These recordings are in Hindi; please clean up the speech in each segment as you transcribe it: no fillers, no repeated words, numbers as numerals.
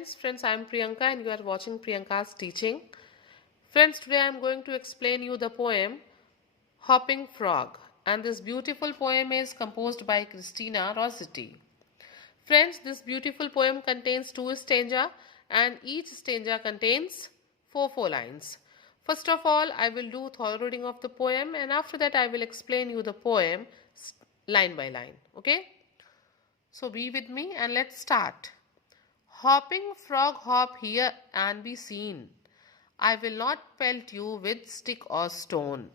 Friends, I am Priyanka and you are watching Priyanka's teaching. Friends, today I am going to explain you the poem Hopping Frog, and this beautiful poem is composed by Christina Rossetti. Friends, this beautiful poem contains 2 stanza and each stanza contains 4 lines. First of all, I will do thorough reading of the poem and after that I will explain you the poem line by line. Okay? So be with me and let's start. Hopping frog, hop here and be seen. I will not pelt you with stick or stone.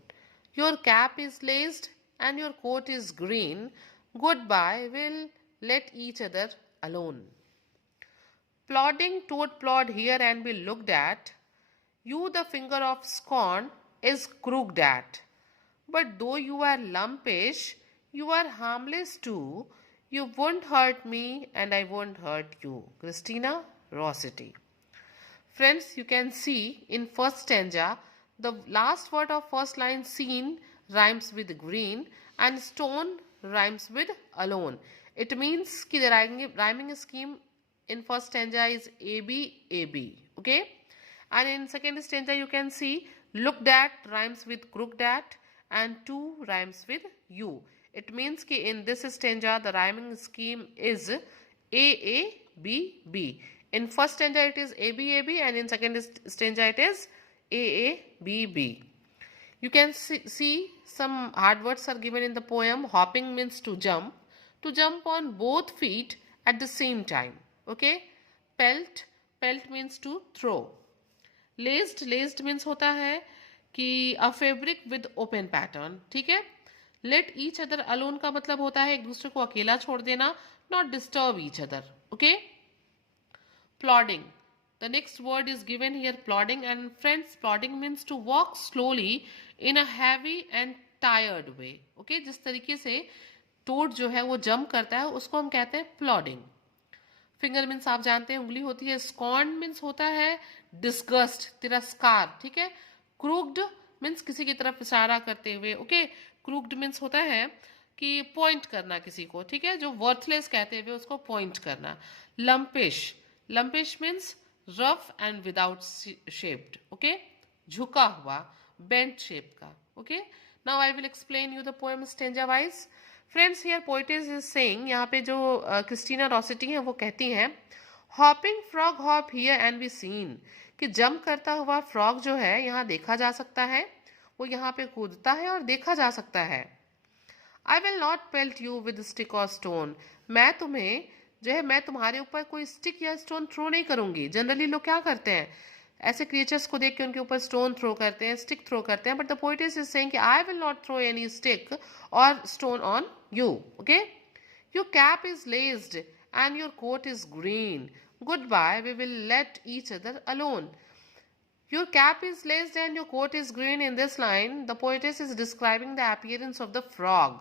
Your cap is laced and your coat is green. Goodbye, we'll let each other alone. Plodding toad plod here and be looked at. You the finger of scorn is crooked at. But though you are lumpish, you are harmless too. You won't hurt me and I won't hurt you. Christina Rossetti. Friends, you can see in first stanza, the last word of first line seen rhymes with green and stone rhymes with alone. It means कि the rhyming scheme in first stanza is AB, AB. Okay? And in second stanza you can see looked at rhymes with crooked at and to rhymes with you. It means कि in this stanza the rhyming scheme is AABB. In first stanza it is ABAB and in second stanza it is AABB. You can see some hard words are given in the poem. Hopping means to jump on both feet at the same time. Okay? Pelt means to throw. Laced means होता है कि a fabric with open pattern. ठीक है? Let each other alone का मतलब होता है एक दूसरे को अकेला छोड़ देना, not disturb each other. Okay? Plodding. The next word is given here, plodding, and friends, plodding means to walk slowly in a heavy and tired way. Okay? जिस तरीके से टोड जो है वो जंप करता है उसको हम कहते हैं प्लॉडिंग. फिंगर मीन्स आप जानते हैं उंगली होती है. स्कॉर्न मीन्स होता है डिस्गस्ट, तिरस्कार. ठीक है? क्रूक्ड मीन्स किसी की तरफ इशारा करते हुए. ओके? क्रूक्ड मीन्स होता है कि पॉइंट करना किसी को. ठीक है? जो वर्थलेस कहते हुए उसको पॉइंट करना. लंपिश means rough and without shaped. Okay? झुका हुआ, बेंट शेप का. Okay? Now I will explain you the poem stanza wise. Friends, here poetess is saying, यहाँ पे जो क्रिस्टीना रॉसेटी है वो कहती हैं hopping frog hop here and be seen, कि जंप करता हुआ फ्रॉग जो है यहाँ देखा जा सकता है. वो यहाँ पे कूदता है और देखा जा सकता है. आई will not peeled you with stick और स्टोन, मैं तुम्हारे ऊपर कोई स्टिक या स्टोन थ्रो नहीं करूंगी. जनरली लोग क्या करते हैं, ऐसे क्रिएचर्स को देख के उनके ऊपर स्टोन थ्रो करते हैं, स्टिक थ्रो करते हैं. But the poetess is saying कि I will not throw any stick और stone on you. Okay? Your cap is laced and your coat is green. Goodbye, we will let each other alone. Your cap is laced and your coat is green. In this line, the poetess is describing the appearance of the frog.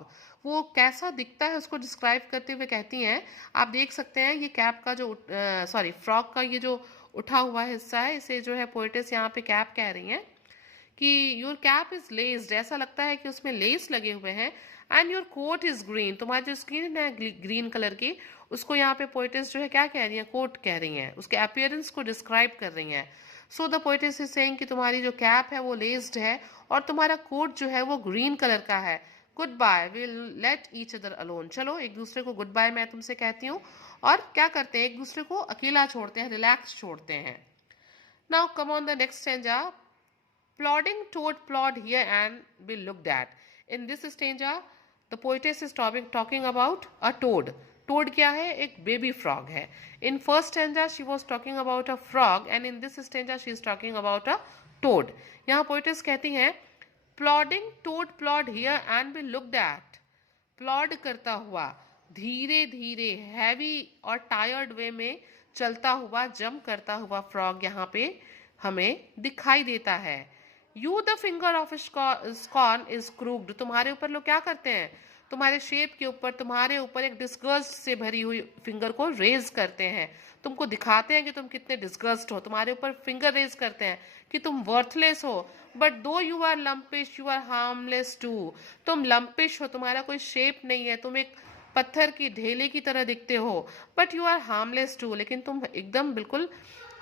वो कैसा दिखता है उसको डिस्क्राइब करते हुए कहती हैं, आप देख सकते हैं ये कैप का जो फ्रॉग का ये जो उठा हुआ हिस्सा है, इसे जो है पोएटेस यहाँ पे कैप कह रही हैं कि योर कैप इज लेस्ड, ऐसा लगता है कि उसमें लेस लगे हुए हैं. And your coat is green, तुम्हारी जो स्किन है ग्रीन कलर की, उसको यहाँ पे पोएटेस जो है क्या कह रही हैं, कोट कह रही हैं, उसके अपीयरेंस को डिस्क्राइब कर रही हैं. So the poetess is saying कि तुम्हारी जो कैप है वो लेस्ड है और तुम्हारा कोट जो है वो ग्रीन कलर का है. Goodbye, will let each other alone, चलो एक दूसरे को गुड बाय मैं तुमसे कहती हूँ और क्या करते हैं, एक दूसरे को अकेला छोड़ते हैं, रिलैक्स छोड़ते हैं. Now come on the next stanza. Plodding toad plod here and be looked at. In this stanza, the poetess is talking about a toad. Toad क्या है? एक baby frog है. In first stanza, she was talking about a frog and in this stanza, she is talking about a toad. यहाँ poetess कहती हैं plodding toad plod here and be looked at. Plod करता हुआ, धीरे धीरे, हैवी और टायर्ड वे में चलता हुआ, जंप करता हुआ फ्रॉग यहाँ पे हमें दिखाई देता है. You the finger of scorn is crooked, तुम्हारे ऊपर लोग क्या करते हैं, तुम्हारे शेप के ऊपर, तुम्हारे ऊपर एक डिस्गस्ट से भरी हुई फिंगर को रेज करते हैं, तुमको दिखाते हैं कि तुम कितने डिस्गस्ट हो, तुम्हारे ऊपर फिंगर रेज करते हैं कि तुम वर्थलेस हो. But though you are lumpish you are harmless too, तुम लंपिश हो, तुम्हारा कोई शेप नहीं है, तुम एक पत्थर की ढेले की तरह दिखते हो, but you are harmless too, लेकिन तुम एकदम बिल्कुल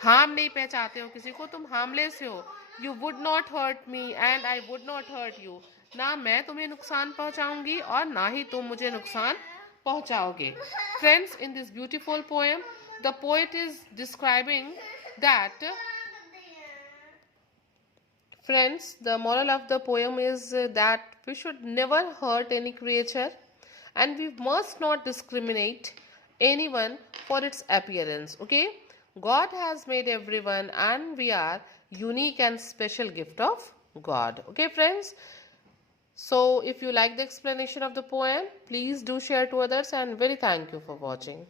हार्म नहीं पहुंचाते हो किसी को, तुम हार्मलेस हो। You would not hurt me and I would not hurt you, ना मैं तुम्हें नुकसान पहुंचाऊंगी और ना ही तुम मुझे नुकसान पहुंचाओगे। Friends, in this beautiful poem the poet is describing that, friends, the moral of the poem is that we should never hurt any creature and we must not discriminate anyone for its appearance. Okay, God has made everyone and we are unique and special gift of God. Okay, friends, so if you like the explanation of the poem, please do share to others, and very thank you for watching.